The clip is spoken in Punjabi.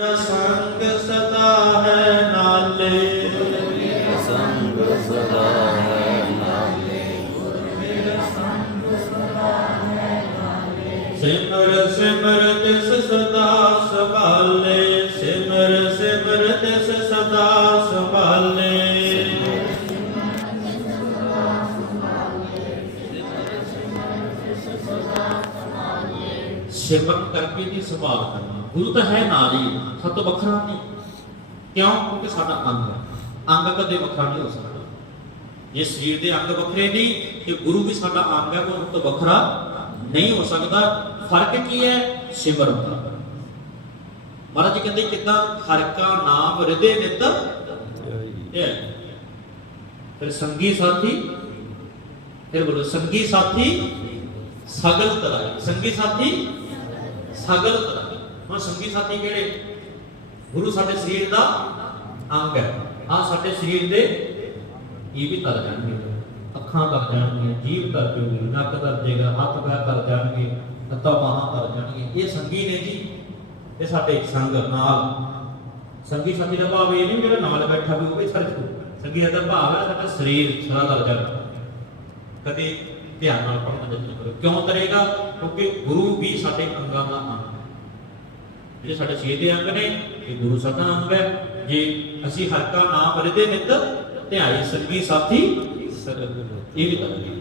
ਸੰਗ ਸਦਾ ਹੈ ਨਾਲੇ। ਸੰਗ ਸਦਾ ਹੈ ਨਾਲੇ। ਸਿਮਰ ਸਿਮਰ ਤਿਸ ਸਦਾ ਸੰਭਾਲੇ। ਸਿਮਰ ਸਿਮਰ ਤਿਸ ਸਦਾ ਸੰਭਾਲੇ। ਸਿਮਰਨ ਕਰਕੇ ਦੀ ਸੰਭਾਲ ਕਰਨਾ। ਗੁਰੂ ਤਾਂ ਹੈ ਨਾਲ ਸਭ ਤੋਂ ਵੱਖਰਾ ਨਹੀਂ। ਕਿਉਂ? ਕਿਉਂਕਿ ਸਾਡਾ ਅੰਗ ਹੈ। ਅੰਗ ਕਦੇ ਵੱਖਰਾ ਨਹੀਂ ਹੋ ਸਕਦਾ। ਜੇ ਸਰੀਰ ਦੇ ਅੰਗ ਵੱਖਰੇ ਨਹੀਂ ਕਿ ਗੁਰੂ ਵੀ ਸਾਡਾ ਅੰਗ ਹੈ, ਉਹ ਤੋਂ ਵੱਖਰਾ ਨਹੀਂ ਹੋ ਸਕਦਾ। ਫ਼ਰਕ ਕੀ ਹੈ? ਸਿਮਰਨ ਦਾ। ਮਹਾਰਾਜ ਜੀ ਕਹਿੰਦੇ ਕਿਦਾਂ ਹਰ ਨਾਮ ਹਿਰਦੇ ਨਿਤ ਹੈ। ਫਿਰ ਸੰਗੀ ਸਾਥੀ, ਫਿਰ ਬੋਲੋ, ਸੰਗੀ ਸਾਥੀ ਸਗਲ ਤਰਾਈ। ਸੰਗੀ ਸਾਥੀ ਸਗਲ ਤਰਾਈ ਹੁਣ ਸੰਗੀ ਸਾਥੀ ਕਿਹੜੇ? ਗੁਰੂ ਸਾਡੇ ਸਰੀਰ ਦਾ ਅੰਗ ਹੈ। ਆ ਸਾਡੇ ਸਰੀਰ ਦੇ ਇਹ ਵੀ ਤਰ ਜਾਣਗੇ। ਅੱਖਾਂ ਤਰ ਜਾਣਗੀਆਂ, ਜੀਭ ਤਰ ਜੂਗੀ ਨੱਕ ਤਰ ਜਾਏਗਾ, ਹੱਥ ਪੈਰ ਤਰ ਜਾਣਗੇ, ਲੱਤਾਂ ਬਾਹਾਂ ਤਰ ਜਾਣਗੀਆਂ। ਇਹ ਸੰਗੀ ਨੇ ਜੀ, ਇਹ ਸਾਡੇ ਸੰਗ ਨਾਲ। ਸੰਗੀ ਸਾਥੀ ਦਾ ਭਾਵ ਇਹ ਨਹੀਂ ਮੇਰਾ ਨਾਲ ਬੈਠਾ ਵੀ ਉਹ ਵੀ ਸਰ ਸੰਗੀ ਦਾ ਭਾਵ ਹੈ ਸਾਡਾ ਸਰੀਰ ਸਾਰਾ ਤਰ ਜਾਣਾ। ਕਦੇ ਧਿਆਨ ਨਾਲ ਪੜ੍ਹਨਾ ਯਤਨ ਕਰੋ। ਕਿਉਂ ਕਰੇਗਾ? ਕਿਉਂਕਿ ਗੁਰੂ ਵੀ ਸਾਡੇ ਅੰਗਾਂ ਦਾ ਅੰਗ ਹੈ। ਜਿਹੜੇ ਸਾਡੇ ਛੇ ਦੇ ਅੰਗ ਨੇ, ਇਹ ਗੁਰੂ ਸਾਡਾ ਅੰਗ ਹੈ। ਜੇ ਅਸੀਂ ਹਰ ਕਾ ਨਾਮ ਬਰਦੇ ਨਿਤ ਧਿਆਈ ਸੰਗੀ ਸਾਥੀ ਸਰਬ ਇਹ ਵੀ ਕਰਾਂਗੇ